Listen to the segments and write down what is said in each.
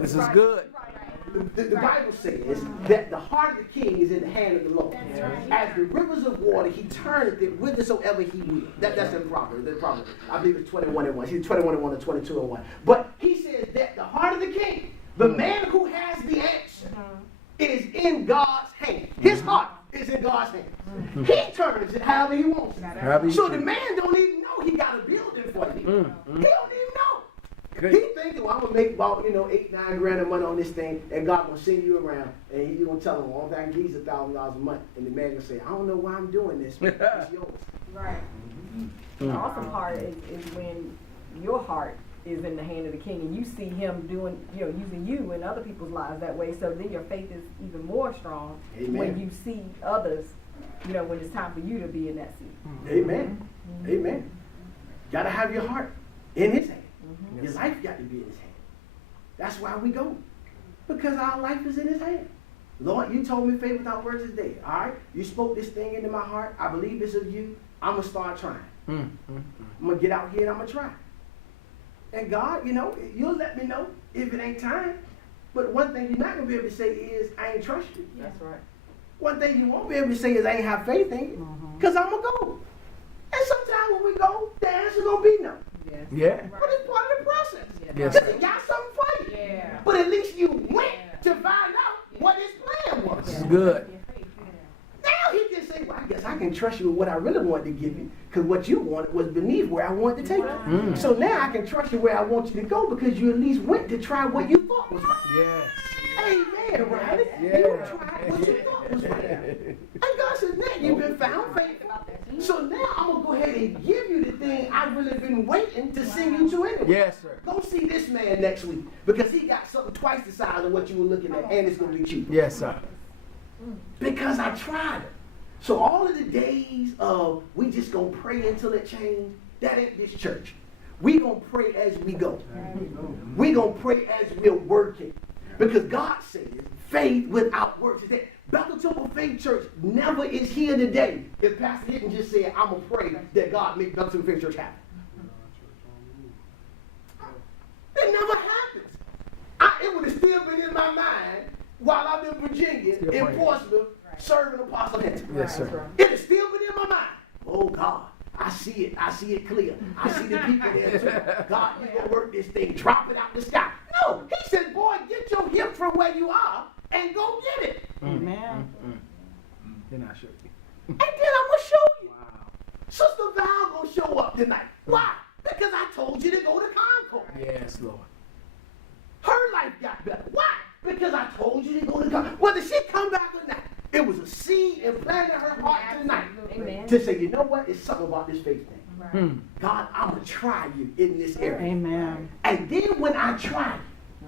This is good. The Bible says that the heart of the king is in the hand of the Lord. As the rivers of water, he turneth it whithersoever he will. That's in Proverbs. I believe it's 21:1. He's 21:1 or 22:1. But he says that the heart of the king, the man who has the answer, is in God's hand. His heart is in God's hand. He turns it however he wants it. So the man don't even know he got a building for you. He don't even know. Good. He thinking, well, I'm going to make about, $8-9 grand of money on this thing, and God going to send you around, and you're going to tell him, well, I can give you $1,000 a month. And the man going to say, I don't know why I'm doing this, but it's yours. Right. The awesome part is when your heart is in the hand of the king, and you see him doing, using you in other people's lives that way, so then your faith is even more strong. Amen. When you see others, when it's time for you to be in that seat. Amen. Amen. Got to have your heart in his hand. Your life got to be in his hand. That's why we go. Because our life is in his hand. Lord, you told me faith without works is dead. All right? You spoke this thing into my heart. I believe it's of you. I'm going to start trying. I'm going to get out here and I'm going to try. And God, you'll let me know if it ain't time. But one thing you're not going to be able to say is, I ain't trust you. That's right. One thing you won't be able to say is, I ain't have faith in you. Because I'm going to go. And sometimes when we go, the answer's going to be no. Yes. Yeah. But it's part of the process. Yes. Because he got something for you. Yeah. But at least you went to find out what his plan was. This is good. Now he can say, well, I guess I can trust you with what I really wanted to give you. Because what you wanted was beneath where I wanted to take you. So now I can trust you where I want you to go because you at least went to try what you thought was right. Yes. Amen, right? Yeah. You tried what you thought was right. And God says, now you've been found faithful. So now I'm going to go ahead and give you the thing I've really been waiting to send you to anyway. Yes, sir. Go see this man next week because he got something twice the size of what you were looking at, and it's going to be cheap. Yes, sir. Because I tried it. So all of the days of we just going to pray until it changes, that ain't this church. We going to pray as we go. We going to pray as we're working. Because God says faith without works is dead. Bethel Temple Faith Church never is here today if Pastor Hinton just said, I'm going to pray that God make Bethel Temple Faith Church happen. It never happens. It would have still been in my mind while I'm in Virginia, in Portsmouth, serving Apostle Hinton. Yes, sir. It has still been in my mind. Oh, God, I see it. I see it clear. I see the people there too. God, you're going to work this thing. Drop it out the sky. No, he said, boy, get your hip from where you are and go get it. Amen. Then I show you. And then I'm going to show you. Wow. Sister Val going to show up tonight. Why? Because I told you to go to Concord. Yes, Lord. Her life got better. Why? Because I told you to go to Concord. Whether she come back or not, it was a seed implanted in her heart tonight. Amen. To say, you know what? It's something about this faith thing. Right. God, I'm going to try you in this area. Amen. And then when I try you,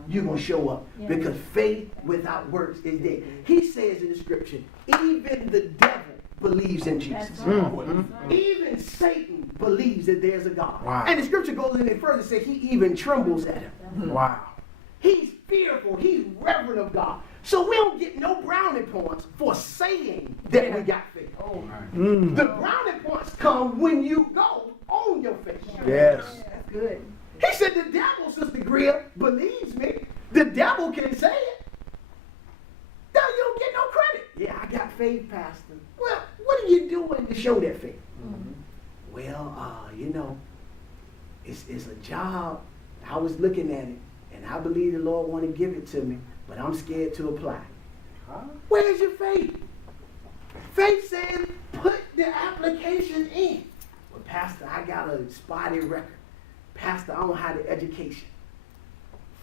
you're going to show up. Because faith without works is dead. He says in the scripture, even the devil believes in Jesus. Even Satan believes that there's a God. Wow. And the scripture goes in there further and says he even trembles at him. Wow. He's fearful. He's reverent of God. So we don't get no brownie points for saying that we got faith. The brownie points come when you go on your faith. Yes. That's good. He said the devil, Sister Greer, believes me. The devil can say it. No, you don't get no credit. Yeah, I got faith, Pastor. Well, what are you doing to show that faith? Well, it's a job. I was looking at it, and I believe the Lord want to give it to me, but I'm scared to apply. Where's your faith? Faith says, put the application in. Well, Pastor, I got a spotty record. Pastor, I don't have the education.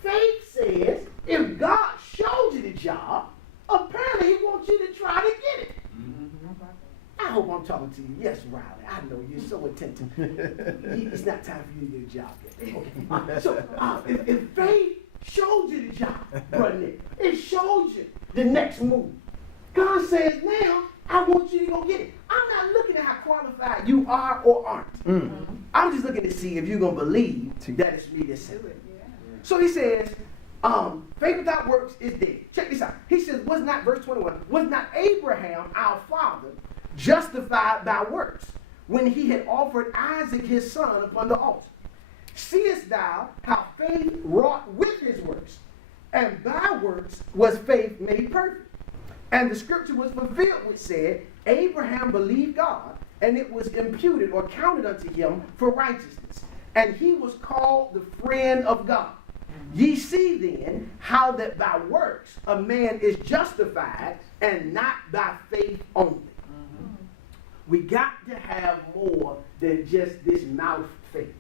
Faith says, if God showed you the job, apparently he wants you to try to get it. I hope I'm talking to you. Yes, Riley, I know you're so attentive. It's not time for you to get a job yet. Okay. So if faith showed you the job, Brother Nick, it showed you the next move. God says, now, I want you to go get it. I'm not looking at how qualified you are or aren't. I'm just looking to see if you're going to believe that it's me that said it. So he says, faith without works is dead. Check this out. He says, verse 21, was not Abraham, our father, justified by works when he had offered Isaac his son upon the altar? Seest thou how faith wrought with his works, And by works was faith made perfect. And the scripture was fulfilled, which said, Abraham believed God, and it was imputed or counted unto him for righteousness. And he was called the friend of God. Ye see then how that by works a man is justified, and not by faith only. We got to have more than just this mouth faith.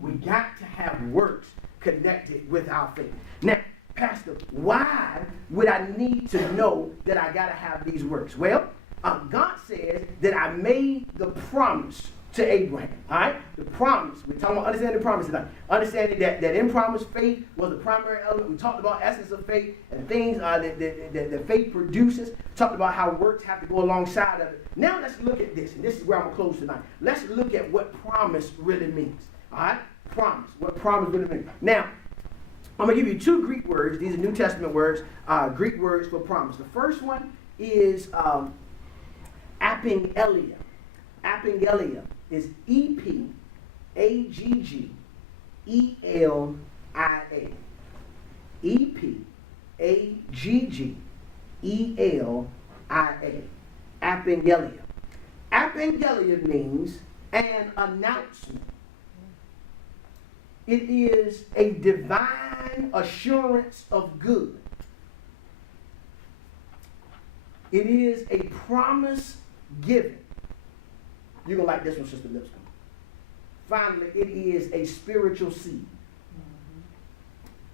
We got to have works connected with our faith. Now, Pastor, why would I need to know that I got to have these works? Well, God says that I made the promise to Abraham. All right? The promise. We're talking about understanding the promise tonight. Understanding that in promise, faith was the primary element. We talked about essence of faith and things that faith produces. Talked about how works have to go alongside of it. Now let's look at this. And this is where I'm going to close tonight. Let's look at what promise really means. All right? Promise. What promise really means. Now, I'm going to give you two Greek words. These are New Testament words. Greek words for promise. The first one is apingelia. Apingelia is E-P-A-G-G-E-L-I-A. E-P-A-G-G-E-L-I-A. Apingelia. Apingelia means an announcement. It is a divine assurance of good. It is a promise given. You're going to like this one, Sister Lipscomb. Finally, it is a spiritual seed.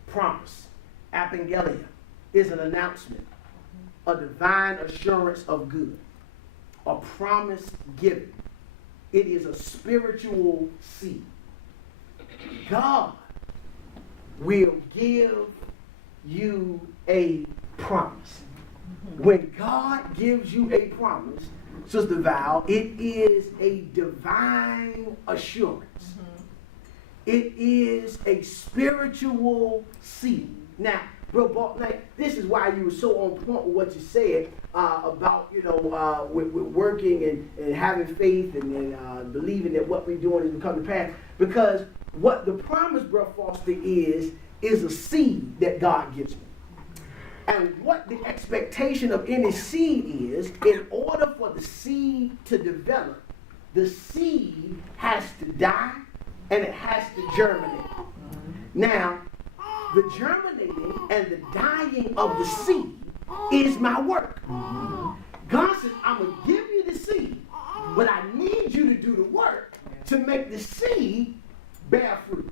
Promise. Apingelia is an announcement. A divine assurance of good. A promise given. It is a spiritual seed. God will give you a promise. When God gives you a promise, Sister Val, it is a divine assurance. It is a spiritual seed. Now, Brother Bartlett, this is why you were so on point with what you said about, with working and having faith and believing that what we're doing is going to come to pass. Because what the promise, Brother Foster, is a seed that God gives me. And what the expectation of any seed is, in order for the seed to develop, the seed has to die and it has to germinate. Now, the germinating and the dying of the seed is my work. God says, I'm going to give you the seed, but I need you to do the work to make the seed bear fruit.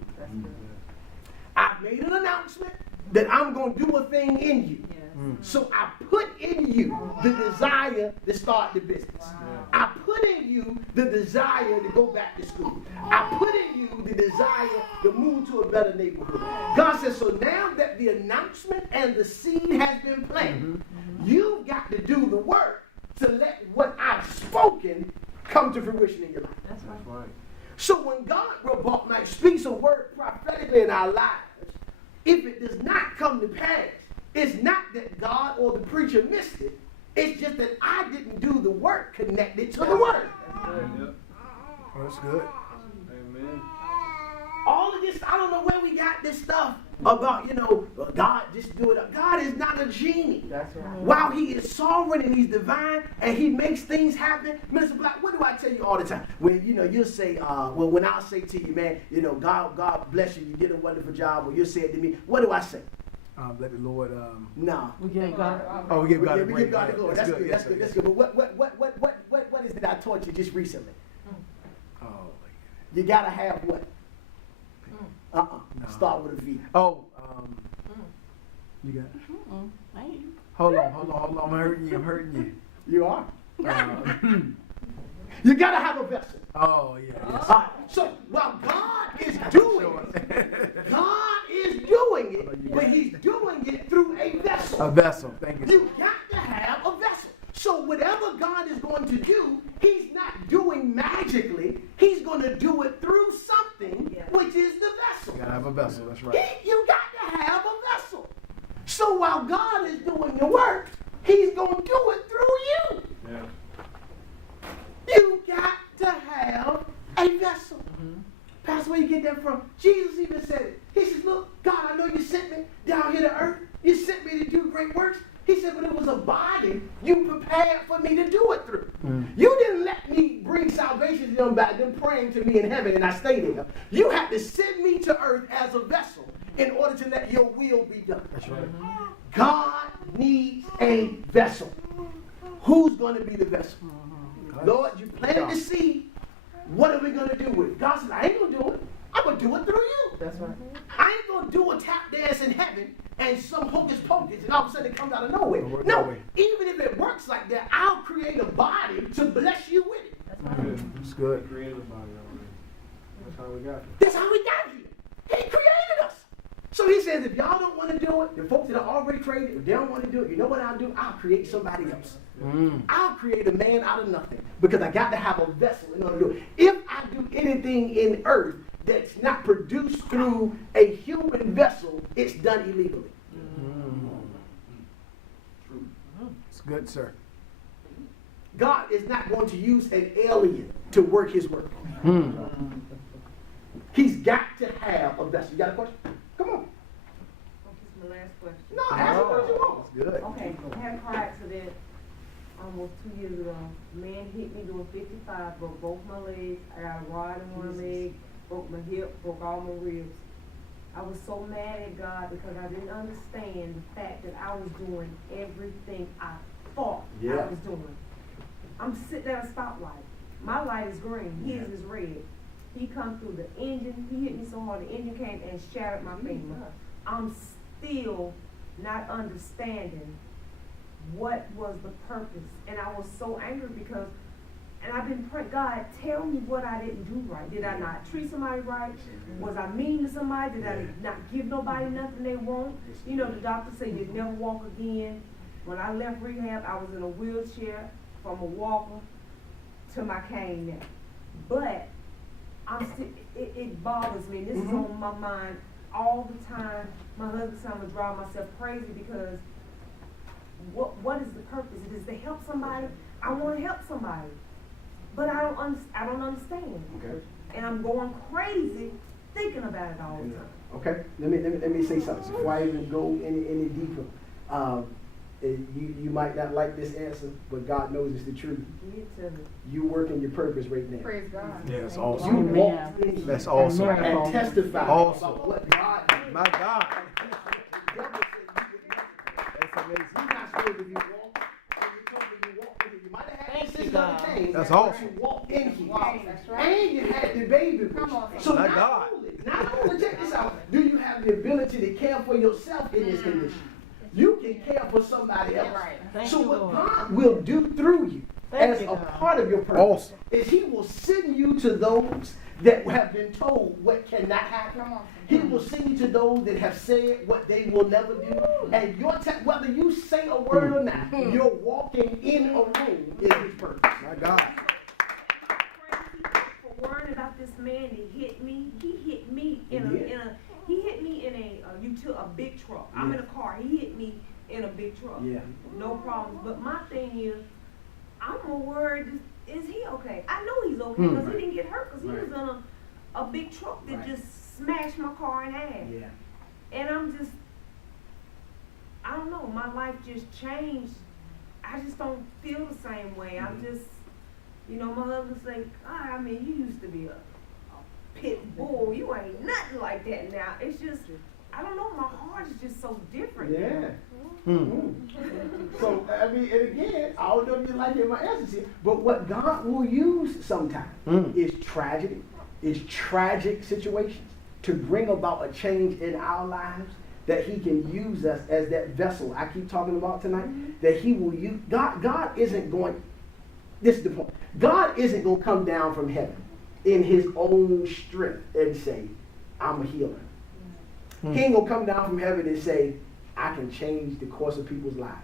I've made an announcement that I'm going to do a thing in you. So I put in you the desire to start the business. I put in you the desire to go back to school. I put in you the desire to move to a better neighborhood. God says, so now that the announcement and the seed has been planted, you've got to do the work to let what I've spoken come to fruition in your life. That's right. So when God, Bartlett, speaks a word prophetically in our lives, if it does not come to pass, it's not that God or the preacher missed it. It's just that I didn't do the work connected to the word. That's good. Amen. All of this, I don't know where we got this stuff about, God just do it. God is not a genie. That's right. While he is sovereign and he's divine and he makes things happen, Minister Black, what do I tell you all the time? When, you'll say, when I'll say to you, man, God bless you, you did a wonderful job, or you'll say it to me, what do I say? Let the Lord. No. We give God. Oh, we give God the we glory. give God the glory. That's good. That's good. But what is it I taught you just recently? Oh. You gotta have what? No. Start with a V. Oh. You got. Hold on. I'm hurting you. You are. You gotta have a vessel. Oh yeah. Yes. So while God is doing it, but he's doing it through a vessel. A vessel. Thank you. You got to have a vessel. So whatever God is going to do, he's not doing magically. He's going to do it through something, which is the vessel. You gotta have a vessel. That's right. You got to have a vessel. So while God is doing the work, he's going to do it through you. Yeah. You got to have a vessel. Pastor, where you get that from? Jesus even said it. He says, look, God, I know you sent me down here to earth. You had for me to do it through. You didn't let me bring salvation to them by them praying to me in heaven and I stayed there. You had to send me to earth as a vessel in order to let your will be done. That's right. God needs a vessel. Who's going to be the vessel? Lord, you planted the seed. What are we going to do with it? God says, I ain't going to do it. I'm going to do it through you. That's right. I ain't going to do a tap dance in heaven and some hocus pocus and all of a sudden it comes out of nowhere. No, even if it works like that, I'll create a body to bless you with it. That's right. That's good. Created a body already. That's how we got here. That's how we got here. He created us. So he says, if y'all don't want to do it, the folks that are already created, if they don't want to do it, you know what I'll do? I'll create somebody else. I'll create a man out of nothing because I got to have a vessel in order to do it. If I do anything in earth that's not produced through a human vessel, it's done illegally. It's good, sir. God is not going to use an alien to work his work. He's got to have a vessel. You got a question? Come on. This is my last question. No, ask what you want. That's good. Okay, I had a car accident almost 2 years ago. Man hit me doing 55, broke both my legs. I got a rod in one leg, broke my hip, broke all my ribs. I was so mad at God because I didn't understand the fact that I was doing everything I thought I was doing. I'm sitting at a stoplight. My light is green, his is red. He come through the engine, he hit me so hard the engine came and shattered my femur. I'm still not understanding what was the purpose. And I was so angry because, and I've been praying, God, tell me what I didn't do right. Did I not treat somebody right? Was I mean to somebody? Did I not give nobody nothing they want? You know, the doctor said you'd never walk again. When I left rehab, I was in a wheelchair from a walker to my cane now. But I'm still, it bothers me. This is on my mind all the time. My husband's trying to drive myself crazy because what is the purpose? It is to help somebody. I want to help somebody, but I don't understand. Okay. And I'm going crazy thinking about it all the time. Okay. Let me say something before I even go any deeper. You might not like this answer, but God knows it's the truth. You work in your purpose right now. Praise God. Yeah, that's You awesome. walk in That's awesome. and testify Awesome. about what God did. My God. The devil said you would never. That's amazing. You're not supposed to be walking. And you told me you walked in here. You might have had Thank six you, other God. things. That's but awesome. You walked in here. Wow, that's right. And you had the baby. Come on. So My not God. only, check this out. Do you have the ability to care for yourself in this condition? You can care for somebody else. Right. Thank So you, what Lord. God will do through you Thank as you, a God. part of your purpose Awesome. is He will send you to those that have been told what cannot happen. Come on. He will send you to those that have said what they will never do. And your whether you say a word or not, you're walking in a room in His purpose. My God. For worrying about this man that hit me, he hit me in a big truck. I'm in a car. He hit me in a big truck. Yeah. No problems. But my thing is, I'm more worried. Is he okay? I know he's okay because he didn't get hurt because he was in a big truck that just smashed my car in half. Yeah. And I don't know. My life just changed. I just don't feel the same way. I'm just, my husband say, I mean, you used to be a pit bull. You ain't nothing like that now. It's just, I don't know. My heart is just so different. Yeah. So, I mean, and again, I don't know if you like it, my answers here, but what God will use sometimes is tragedy, is tragic situations to bring about a change in our lives that He can use us as that vessel I keep talking about tonight, that He will use. God isn't going, this is the point, God isn't going to come down from heaven in His own strength and say, I'm a healer. He ain't going to come down from heaven and say, I can change the course of people's lives.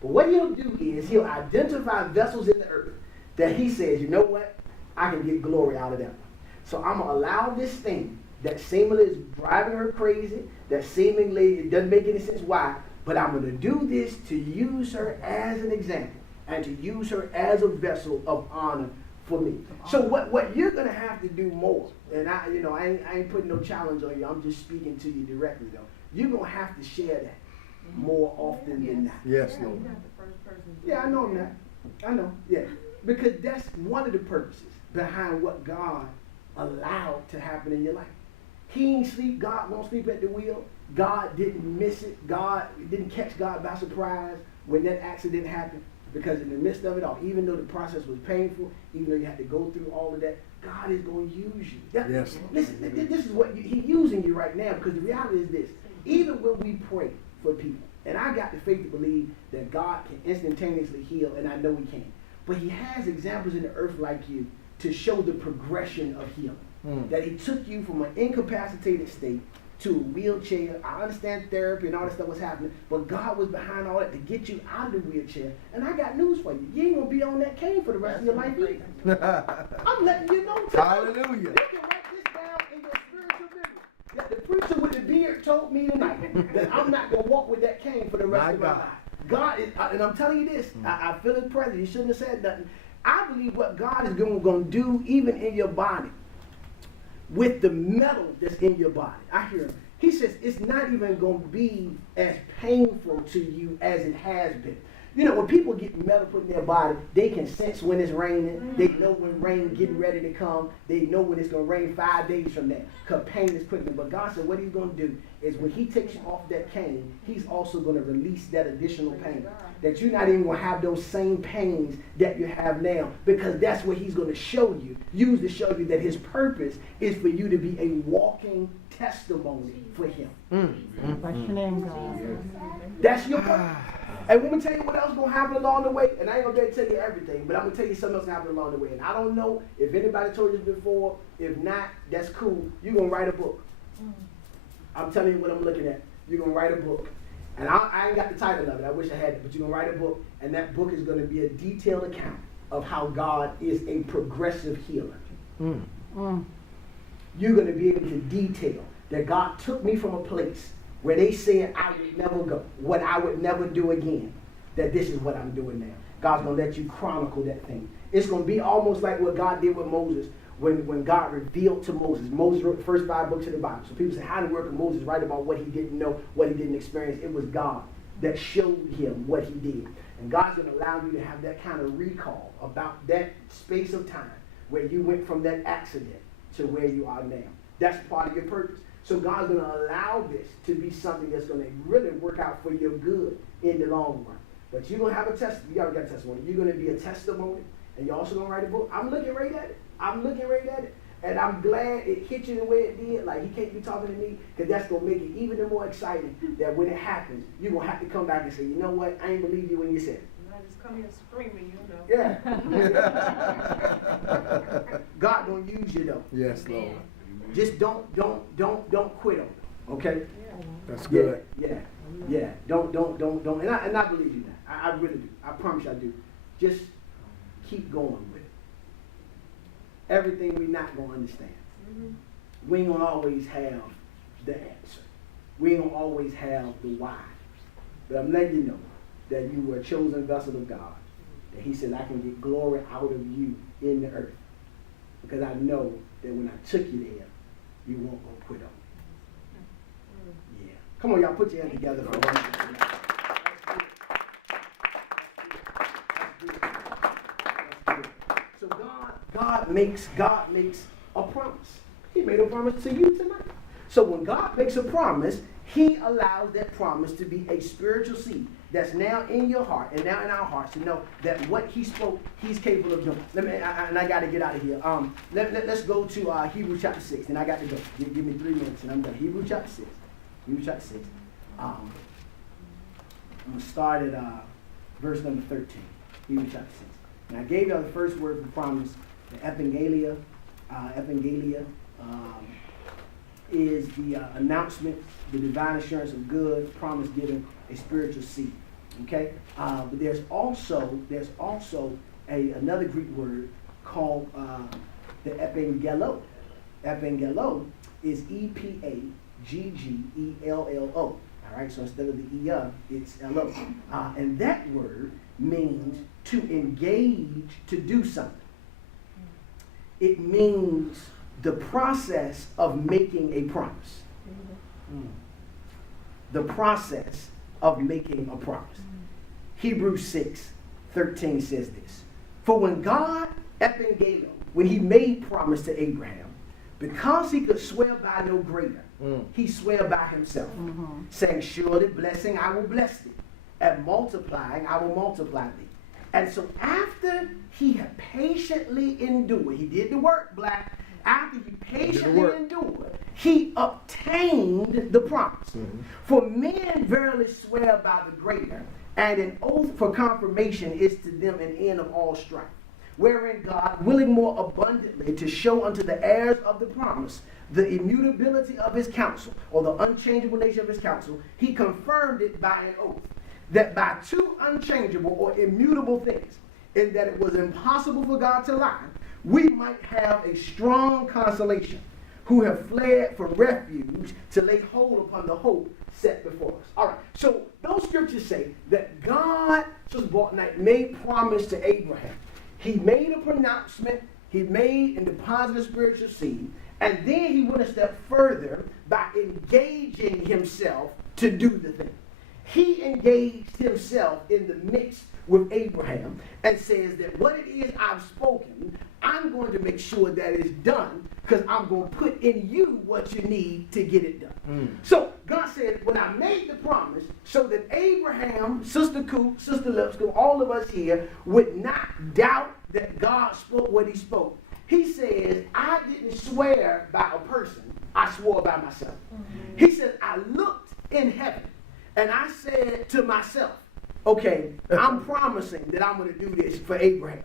But what He'll do is He'll identify vessels in the earth that He says, you know what? I can get glory out of them. So I'm going to allow this thing that seemingly is driving her crazy, that seemingly it doesn't make any sense why, but I'm going to do this to use her as an example and to use her as a vessel of honor for me. So what you're going to have to do more, and I ain't putting no challenge on you, I'm just speaking to you directly though. You're going to have to share that more often than not. Yes, You're Lord. not the first person. Yeah, I know that. I know, yeah. Because that's one of the purposes behind what God allowed to happen in your life. He ain't sleep. God won't sleep at the wheel. God didn't miss it. God didn't catch God by surprise when that accident happened. Because in the midst of it all, even though the process was painful, even though you had to go through all of that, God is going to use you. Yes. Listen, this is what He's using you right now, because the reality is this. Even when we pray for people, and I got the faith to believe that God can instantaneously heal, and I know He can. But He has examples in the earth like you to show the progression of healing. That He took you from an incapacitated state to a wheelchair. I understand therapy and all that stuff was happening, but God was behind all that to get you out of the wheelchair. And I got news for you. You ain't going to be on that cane for the rest of your life either. I'm letting you know today. Hallelujah. You can write this down in your spiritual memory. That the preacher with the beard told me tonight that I'm not going to walk with that cane for the rest of my life. God is, and I'm telling you this, I feel His presence. You shouldn't have said nothing. I believe what God is going to do even in your body, with the metal that's in your body. I hear Him. He says it's not even going to be as painful to you as it has been. You know, when people get metal put in their body, they can sense when it's raining. They know when rain getting ready to come. They know when it's going to rain 5 days from now, because pain is put in them. But God said what He's going to do is when He takes you off that cane, He's also going to release that additional pain. That you're not even going to have those same pains that you have now, because that's what He's going to show you. Use to show you that His purpose is for you to be a walking testimony for Him. Bless your name, God. That's your purpose. And let me tell you what else is going to happen along the way. And I ain't going to be able to tell you everything, but I'm going to tell you something else going to happen along the way. And I don't know if anybody told you this before. If not, that's cool. You're going to write a book. I'm telling you what I'm looking at. You're going to write a book. And I ain't got the title of it. I wish I had it. But you're going to write a book. And that book is going to be a detailed account of how God is a progressive healer. You're going to be able to detail that God took me from a place where they said I would never go, what I would never do again, that this is what I'm doing now. God's going to let you chronicle that thing. It's going to be almost like what God did with Moses when God revealed to Moses. Moses wrote the first 5 books of the Bible. So people say, how in the world could Moses write about what he didn't know, what he didn't experience? It was God that showed him what he did. And God's going to allow you to have that kind of recall about that space of time where you went from that accident to where you are now. That's part of your purpose. So God's going to allow this to be something that's going to really work out for your good in the long run. But you're going to have a testimony. You already got a testimony. You're going to be a testimony, and you're also going to write a book. I'm looking right at it. And I'm glad it hit you the way it did. Like, he can't be talking to me, because that's going to make it even more exciting that when it happens, you're going to have to come back and say, you know what? I ain't believe you when you said it. I just come here screaming, you know. Yeah. God going to use you, though. Yes, Lord. Just don't quit on it, okay? That's good. Yeah. Don't. And I believe you now. I really do. I promise you I do. Just keep going with it. Everything we're not going to understand. We ain't going to always have the answer. We ain't going to always have the why. But I'm letting you know that you were a chosen vessel of God. That He said, I can get glory out of you in the earth. Because I know that when I took you there, you won't go quit on me. Yeah. Come on, y'all, put your hands together for one. That's good. So God makes a promise. He made a promise to you tonight. So when God makes a promise, He allows that promise to be a spiritual seed that's now in your heart and now in our hearts to know that what He spoke, He's capable of doing. I got to get out of here. Let's go to Hebrews chapter 6, and I got to go. Give me 3 minutes, and I'm done. Hebrews chapter 6. I'm going to start at verse number 13. Hebrews chapter 6. And I gave y'all the first word for promise, the evangelia. Evangelia is the announcement, the divine assurance of good, promise given, a spiritual seed. Okay? But there's also another Greek word called the epangelo. Epangelo is EPAGGELLO. All right? So instead of the E-R, it's L-O. And that word means to engage to do something. It means the process of making a promise. The process of making a promise. Hebrews 6, 13 says this. For when God, Epengelo, when he made promise to Abraham, because he could swear by no greater, he swore by himself, saying, surely blessing I will bless thee, and multiplying I will multiply thee. And so after he had patiently endured, he did the work, black. After he patiently endured, he obtained the promise. For men verily swear by the greater, and an oath for confirmation is to them an end of all strife. Wherein God, willing more abundantly to show unto the heirs of the promise the immutability of his counsel, or the unchangeable nature of his counsel, he confirmed it by an oath, that by two unchangeable or immutable things, in that it was impossible for God to lie, we might have a strong consolation, who have fled for refuge to lay hold upon the hope set before us. All right, so those scriptures say that God, Sister Bortnight, made promise to Abraham. He made a pronouncement, he made and deposited spiritual seed, and then he went a step further by engaging himself to do the thing. He engaged himself in the mix with Abraham and says that what it is I've spoken, I'm going to make sure that it's done, because I'm going to put in you what you need to get it done. So God said, when I made the promise, so that Abraham, Sister Coop, Sister Lipscomb, all of us here would not doubt that God spoke what he spoke. He says, I didn't swear by a person, I swore by myself. He says, I looked in heaven and I said to myself, okay, I'm promising that I'm going to do this for Abraham.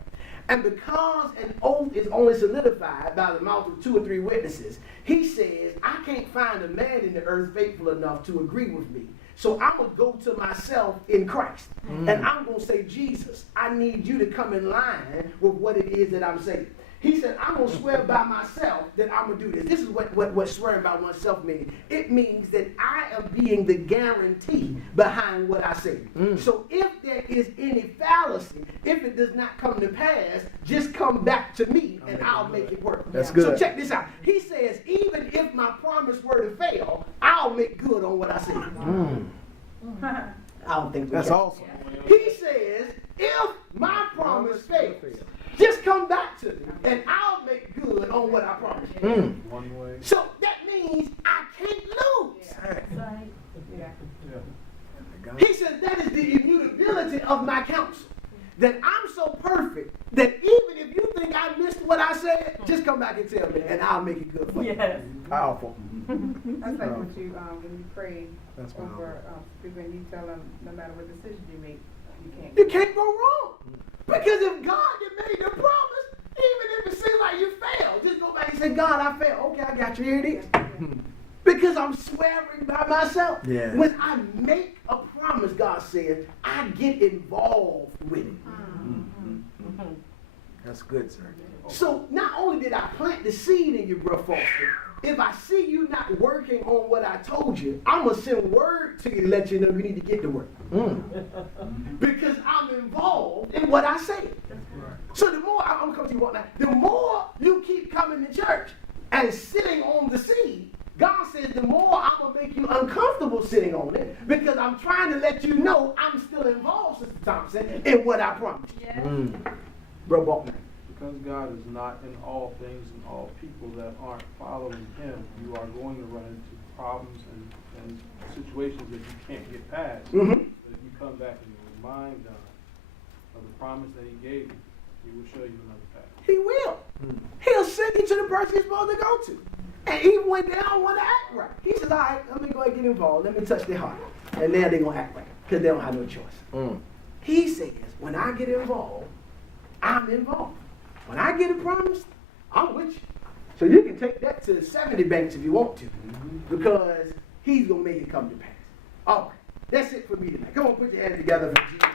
And because an oath is only solidified by the mouth of 2 or 3 witnesses, he says, I can't find a man in the earth faithful enough to agree with me. So I'm going to go to myself in Christ. And I'm going to say, Jesus, I need you to come in line with what it is that I'm saying. He said, I'm going to swear by myself that I'm going to do this. This is what swearing by oneself means. It means that I am being the guarantee behind what I say. So if there is any fallacy, if it does not come to pass, just come back to me and I'll make it work. That's good. So check this out. He says, even if my promise were to fail, I'll make good on what I say. I don't think That's awesome. He says, if my promise fails, just come back to me and I'll make good on what I promised you. One way. So that means I can't lose. He says that is the immutability of my counsel. That I'm so perfect that even if you think I missed what I said, just come back and tell me and I'll make it good for you. Yes. Powerful. That's like what you, when you pray That's over people and you tell them no matter what decision you make, you can't. You can't go wrong. Because if God had made the promise, even if it seems like you failed, just go back and say, God, I failed. Okay, I got you. Here it is. Because I'm swearing by myself. Yes. When I make a promise, God says, I get involved with it. That's good, sir. So not only did I plant the seed in you, Brother Foster, if I see you not working on what I told you, I'm going to send word to you to let you know you need to get to work. Because I'm involved in what I say. So the more, I'm coming to you now, the more you keep coming to church and sitting on the seed, God says the more I'm going to make you uncomfortable sitting on it, because I'm trying to let you know I'm still involved, Sister Thompson, in what I promised you. Yes. Bro, Balkman. Because God is not in all things and all people that aren't following him, you are going to run into problems and situations that you can't get past. But if you come back and you remind God of the promise that he gave you, he will show you another path. He will. He'll send you to the person you're supposed to go to. And even when they don't want to act right, he says, all right, let me go ahead and get involved. Let me touch their heart. And now they're going to act right because they don't have no choice. He says, when I get involved, I'm involved. When I get a promise, I'm with you. So you can take that to 70 banks if you want to, because he's going to make it come to pass. All right, that's it for me tonight. Come on, put your hands together for Jesus.